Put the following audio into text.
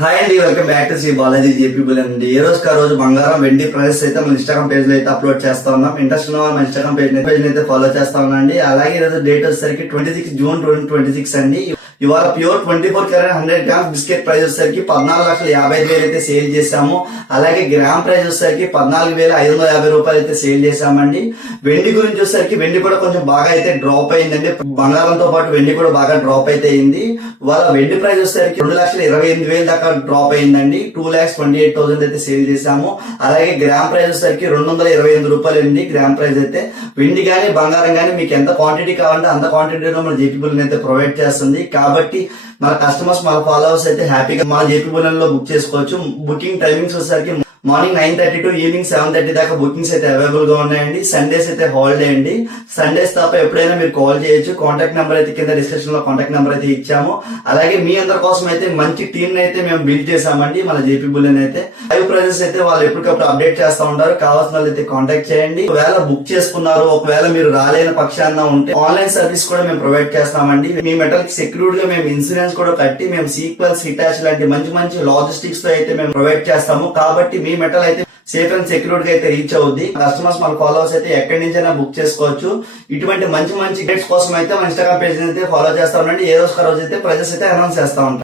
Hi అండి, welcome back to Shri Balaji JP బుల్లెన్ అండి. ఏ రోజుకి ఆ రోజు బంగారం వెండి ప్రైస్ అయితే మన ఇన్స్టాగ్రామ్ పేజ్ లో అయితే అప్లోడ్ చేస్తా ఉన్నాం. ఇంట్రెస్ట్ ఉన్న మన ఇన్స్టాగ్రామ్ పేజ్ అయితే ఫాలో చేస్తా ఉన్నాండి. అలాగే ఈరోజు డేట్ వచ్చేసరికి 26 జూన్ 2026 అండి. ఇవాళ pure 24 carrot 100 grams biscuit price వచ్చేసరికి 14,55,000 అయితే సేల్ చేశాము. అలాగే గ్రామ్ ప్రైస్ వచ్చేసరికి 14,550 రూపాయలు అయితే సేల్ చేశామండి. వెండి గురించి వచ్చేసరికి వెండి కూడా కొంచెం బాగా అయితే డ్రాప్ అయిందండి. బంగారంతో పాటు వెండి కూడా బాగా డ్రాప్ అయితే అయింది. ఇవాళ వెండి ప్రైస్ వచ్చేసరికి 2,28,000 దాకా డ్రాప్ అయిందండి. 2,28,000 అయితే సేల్ చేశాము. అలాగే గ్రామ్ ప్రైస్ వచ్చేసరికి 228 రూపాయలు అండి గ్రామ్ ప్రైస్ అయితే. వెండి గానీ బంగారం గానీ మీకు ఎంత క్వాంటిటీ కావాలంటే అంత క్వాంటిటీలో మన జేపీ బుల్లెన్ అయితే ప్రొవైడ్ చేస్తుంది. కాబట్టి మన కస్టమర్స్ మన ఫాలోవర్స్ అయితే హ్యాపీగా మన జేపీ బుల్లెన్ లో బుక్ చేసుకోవచ్చు. బుకింగ్ టైమింగ్స్ వచ్చేసరికి మార్నింగ్ 9:30 టు ఈవినింగ్ 7:30 దాకా బుకింగ్స్ అయితే అవైలబుల్ గా ఉన్నాయండి. సండేస్ అయితే హాలిడే అండి. సండేస్ తప్ప ఎప్పుడైనా మీరు కాల్ చేయొచ్చు. కాంటాక్ట్ నెంబర్ అయితే కింద డిస్క్రిప్షన్ లో కాంటాక్ట్ నెంబర్ అయితే ఇచ్చాము. అలాగే మీ అందరి కోసం అయితే మంచి టీమ్ అయితే మేము బిల్డ్ చేసామండి మన జేపీ బుల్లెన్ అయితే. లైవ్ ప్రైజెస్ అయితే వాళ్ళు ఎప్పటికప్పుడు అప్డేట్ చేస్తూ ఉంటారు. కావాల్సిన వాళ్ళు అయితే కాంటాక్ట్ చేయండి. ఒకవేళ బుక్ చేసుకున్నారు, ఒకవేళ మీరు రాలేని పక్షాన ఉంటే ఆన్లైన్ సర్వీస్ కూడా మేము ప్రొవైడ్ చేస్తామండి. మీ మెటల్ కి సెక్యూర్డ్ గా మేము ఇన్సూరెన్స్ కూడా కట్టి మేము సీక్వెల్స్, హిటాచ్ లాంటి మంచి మంచి లాజిస్టిక్స్ తో అయితే మేము ప్రొవైడ్ చేస్తాము. కాబట్టి మీ మెటల్ అయితే సేఫ్ అండ్ సెక్యూర్డ్ గా అయితే రీచ్ అవుద్ది. కస్టమర్స్ మన ఫాలోవర్స్ అయితే ఎక్కడి నుంచైనా బుక్ చేసుకోవచ్చు. ఇటువంటి మంచి మంచి గెట్స్ కోసం అయితే మన ఇన్స్టాగ్రామ్ పేజ్ అయితే ఫాలో చేస్తా ఉండండి. ఏ రోజు అయితే ప్రైజెస్ అయితే అనౌన్స్ చేస్తా ఉంటాం.